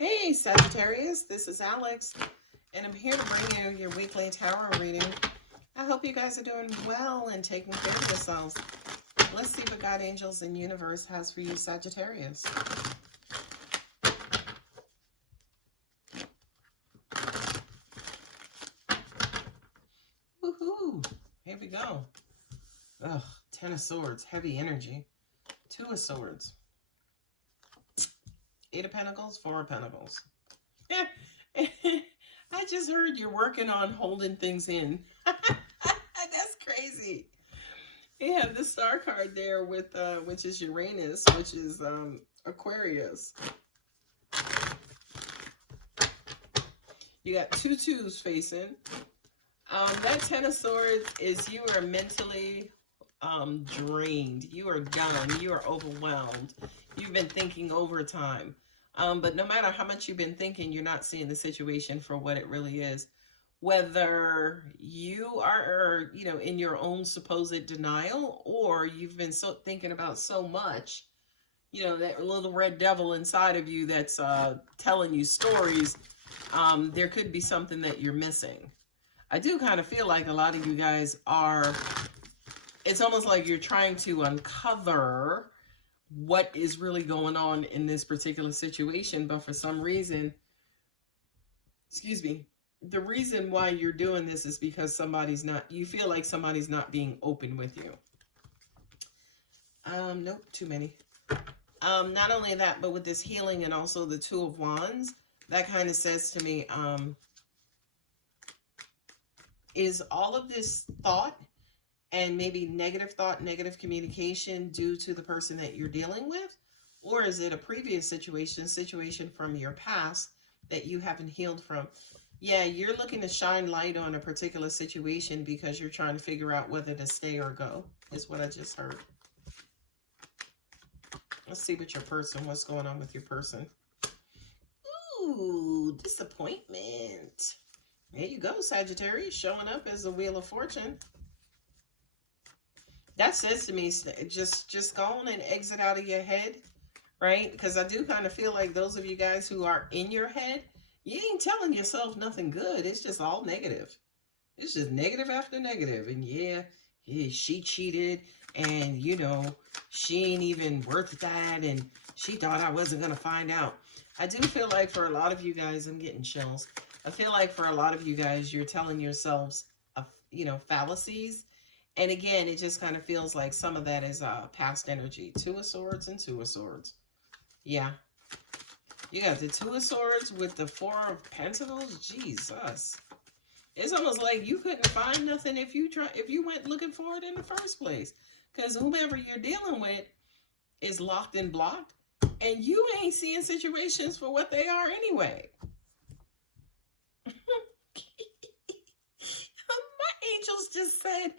Hey Sagittarius, this is Alex, and I'm here to bring you your weekly tarot reading. I hope you guys are doing well and taking care of yourselves. Let's see what God, angels, and universe has for you, Sagittarius. Woohoo! Here we go. Ugh, 10 of Swords, heavy energy. 2 of Swords. 8 of Pentacles, 4 of Pentacles. I just heard you're working on holding things in. That's crazy. You have the star card there with which is Uranus, which is Aquarius. You got 2 twos facing. That 10 of Swords is you are mentally drained. You are done. You are overwhelmed. You've been thinking overtime. But no matter how much you've been thinking, you're not seeing the situation for what it really is. Whether you are, in your own supposed denial, or you've been thinking about so much, that little red devil inside of you that's telling you stories, there could be something that you're missing. I do kind of feel like a lot of you guys are, it's almost like you're trying to uncover what is really going on in this particular situation, but for some reason, the reason why you're doing this is because you feel like somebody's not being open with you. Nope, too many. Not only that, but with this healing and also the 2 of Wands, that kind of says to me, is all of this thought and maybe negative thought, negative communication due to the person that you're dealing with? Or is it a previous situation from your past that you haven't healed from? Yeah, you're looking to shine light on a particular situation because you're trying to figure out whether to stay or go, is what I just heard. Let's see what what's going on with your person. Ooh, disappointment. There you go, Sagittarius, showing up as the Wheel of Fortune. That says to me, just go on and exit out of your head, right? Because I do kind of feel like those of you guys who are in your head, you ain't telling yourself nothing good. It's just all negative. It's just negative after negative. And yeah, she cheated, and she ain't even worth that, and she thought I wasn't going to find out. I do feel like for a lot of you guys, I'm getting chills. I feel like for a lot of you guys, you're telling yourselves, fallacies. And again, it just kind of feels like some of that is past energy. 2 of Swords and 2 of Swords. Yeah. You got the 2 of Swords with the 4 of Pentacles. Jesus. It's almost like you couldn't find nothing if you went looking for it in the first place. Because whomever you're dealing with is locked and blocked. And you ain't seeing situations for what they are anyway. My angels just said,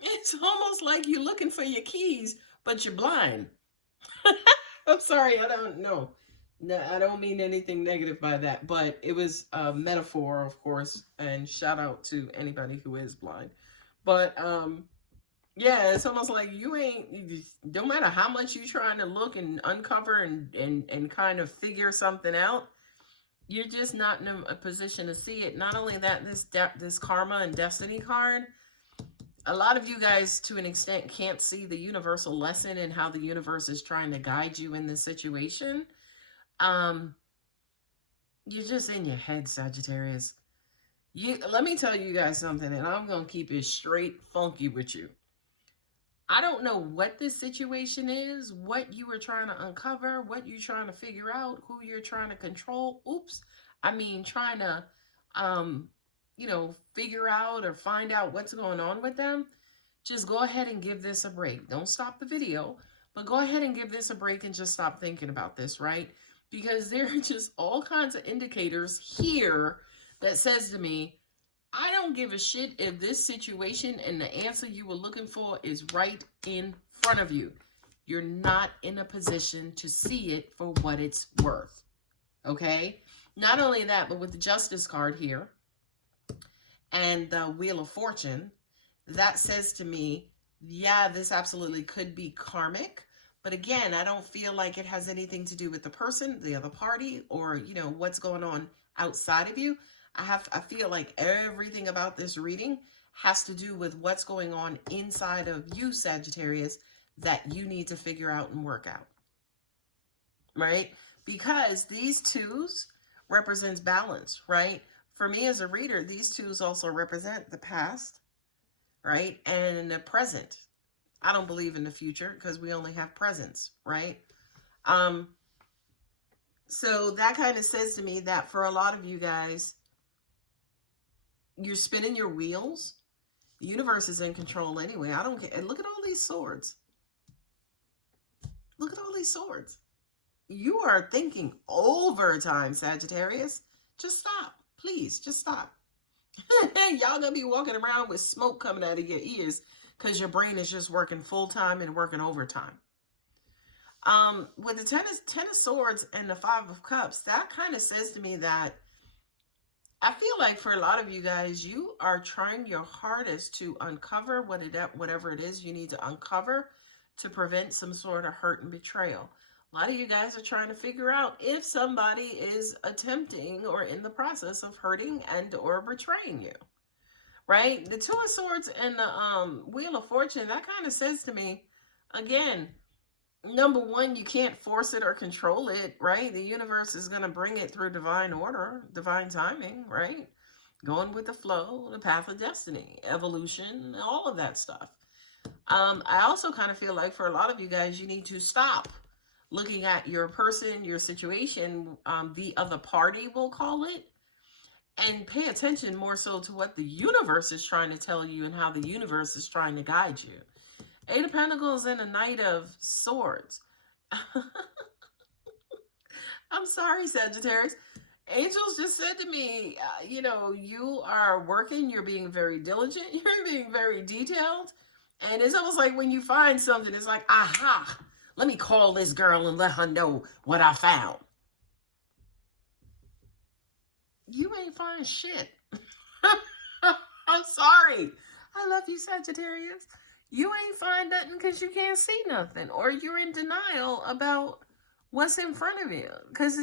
it's almost like you're looking for your keys, but you're blind. I'm sorry, I don't know. No, I don't mean anything negative by that, but it was a metaphor, of course, and shout out to anybody who is blind. But, yeah, it's almost like no matter how much you're trying to look and uncover and kind of figure something out, you're just not in a position to see it. Not only that, this karma and destiny card, a lot of you guys, to an extent, can't see the universal lesson and how the universe is trying to guide you in this situation. You're just in your head, Sagittarius. Let me tell you guys something, and I'm going to keep it straight funky with you. I don't know what this situation is, what you were trying to uncover, what you're trying to figure out, who you're trying to control. Trying to, figure out or find out what's going on with them. Just go ahead and give this a break. Don't stop the video, but go ahead and give this a break and just stop thinking about this, right? Because there are just all kinds of indicators here that says to me, I don't give a shit if this situation and the answer you were looking for is right in front of you. You're not in a position to see it for what it's worth. Okay? Not only that, but with the Justice card here and the Wheel of Fortune, that says to me, yeah, this absolutely could be karmic, But again, I don't feel like it has anything to do with the person, the other party, or, you know, what's going on outside of you. I feel like everything about this reading has to do with what's going on inside of you, Sagittarius, that you need to figure out and work out. Right? Because these twos represents balance, right? For me as a reader, these twos also represent the past, right? And the present. I don't believe in the future because we only have presents, right? So that kind of says to me that for a lot of you guys, you're spinning your wheels. The universe is in control anyway. I don't care. And look at all these swords. Look at all these swords. You are thinking overtime, Sagittarius. Just stop. Please, just stop. Y'all gonna be walking around with smoke coming out of your ears because your brain is just working full-time and working overtime. With the ten of Swords and the Five of Cups, that kind of says to me that I feel like for a lot of you guys, you are trying your hardest to uncover whatever it is you need to uncover to prevent some sort of hurt and betrayal. A lot of you guys are trying to figure out if somebody is attempting or in the process of hurting and or betraying you, right? The Two of Swords and the Wheel of Fortune, that kind of says to me, again, number one, you can't force it or control it, right? The universe is going to bring it through divine order, divine timing, right? Going with the flow, the path of destiny, evolution, all of that stuff. I also kind of feel like for a lot of you guys, you need to stop looking at your person, your situation, the other party, we'll call it, and pay attention more so to what the universe is trying to tell you and how the universe is trying to guide you. Eight of Pentacles and a Knight of Swords. I'm sorry, Sagittarius. Angels just said to me, you know, you are working, you're being very diligent, you're being very detailed. And it's almost like when you find something, it's like, aha, let me call this girl and let her know what I found. You ain't find shit. I'm sorry. I love you, Sagittarius. You ain't find nothing because you can't see nothing, or you're in denial about what's in front of you because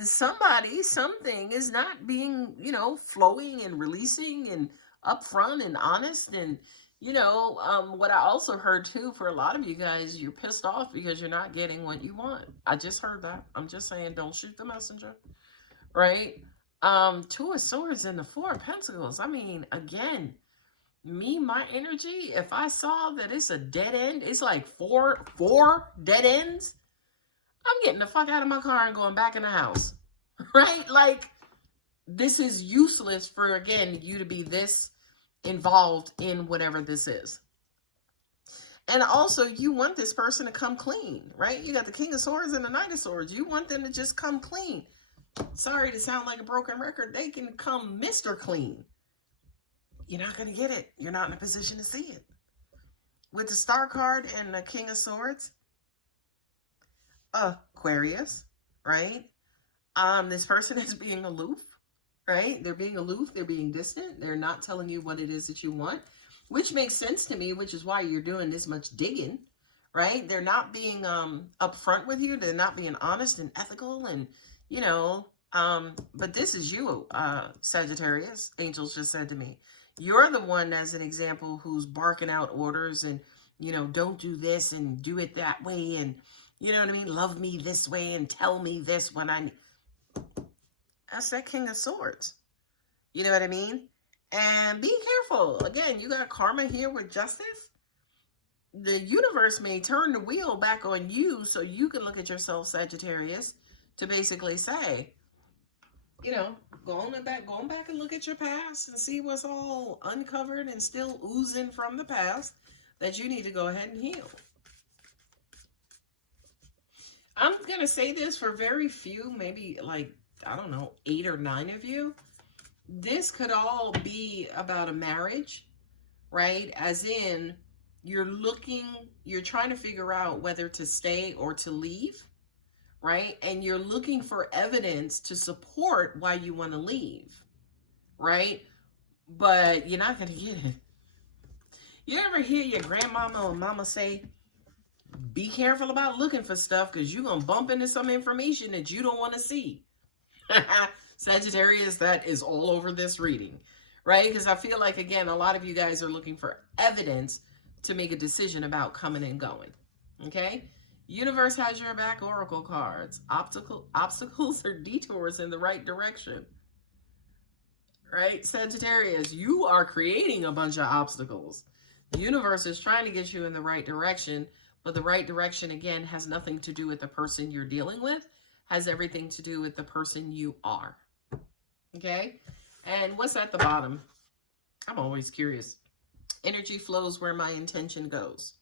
something is not being, you know, flowing and releasing and upfront and honest. And, you know, what I also heard too, for a lot of you guys, you're pissed off because you're not getting what you want. I just heard that. I'm just saying, don't shoot the messenger, right? Two of Swords and the Four of Pentacles. I mean, again, my energy, if I saw that it's a dead end, it's like four dead ends, I'm getting the fuck out of my car and going back in the house, right? Like, this is useless for, again, you to be this involved in whatever this is. And also, you want this person to come clean, right? You got the King of Swords and the Knight of Swords. You want them to just come clean. Sorry to sound like a broken record. They can come Mr. Clean. You're not going to get it. You're not in a position to see it. With the Star card and the King of Swords, Aquarius, right? This person is being aloof, right? They're being aloof. They're being distant. They're not telling you what it is that you want, which makes sense to me, which is why you're doing this much digging, right? They're not being upfront with you. They're not being honest and ethical and, you know, but this is you, Sagittarius. Angels just said to me, you're the one, as an example, who's barking out orders and, you know, don't do this and do it that way. And, you know what I mean? Love me this way and tell me this when I... That's that King of Swords. You know what I mean? And be careful. Again, you got karma here with justice. The universe may turn the wheel back on you so you can look at yourself, Sagittarius, to basically say, you know, going back and look at your past and see what's all uncovered and still oozing from the past that you need to go ahead and heal. I'm going to say this for very few, maybe like, I don't know, 8 or 9 of you. This could all be about a marriage, right? As in, you're trying to figure out whether to stay or to leave, right? And you're looking for evidence to support why you want to leave, right? But you're not going to get it. You ever hear your grandmama or mama say, Be careful about looking for stuff because you're going to bump into some information that you don't want to see. Sagittarius, that is all over this reading, right? Because I feel like, again, a lot of you guys are looking for evidence to make a decision about coming and going, okay? Universe has your back, oracle cards. Obstacles or detours in the right direction, right? Sagittarius, you are creating a bunch of obstacles. The universe is trying to get you in the right direction, but the right direction, again, has nothing to do with the person you're dealing with, has everything to do with the person you are, okay? And what's at the bottom? I'm always curious. Energy flows where my intention goes.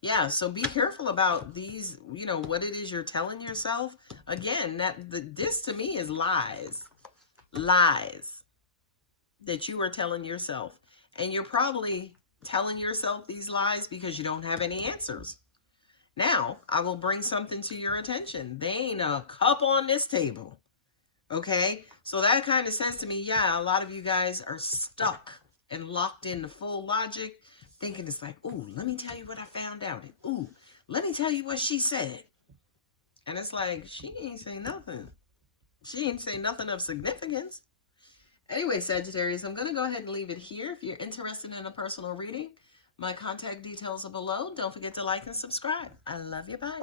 Yeah, so be careful about these, you know, what it is you're telling yourself. Again, this to me is lies. Lies that you are telling yourself. And you're probably telling yourself these lies because you don't have any answers. Now, I will bring something to your attention. There ain't a cup on this table. Okay? So that kind of says to me, yeah, a lot of you guys are stuck and locked into full logic, thinking it's like, ooh, let me tell you what I found out. Ooh, let me tell you what she said. And it's like, she ain't say nothing. She ain't say nothing of significance. Anyway, Sagittarius, I'm going to go ahead and leave it here. If you're interested in a personal reading, my contact details are below. Don't forget to like and subscribe. I love you. Bye.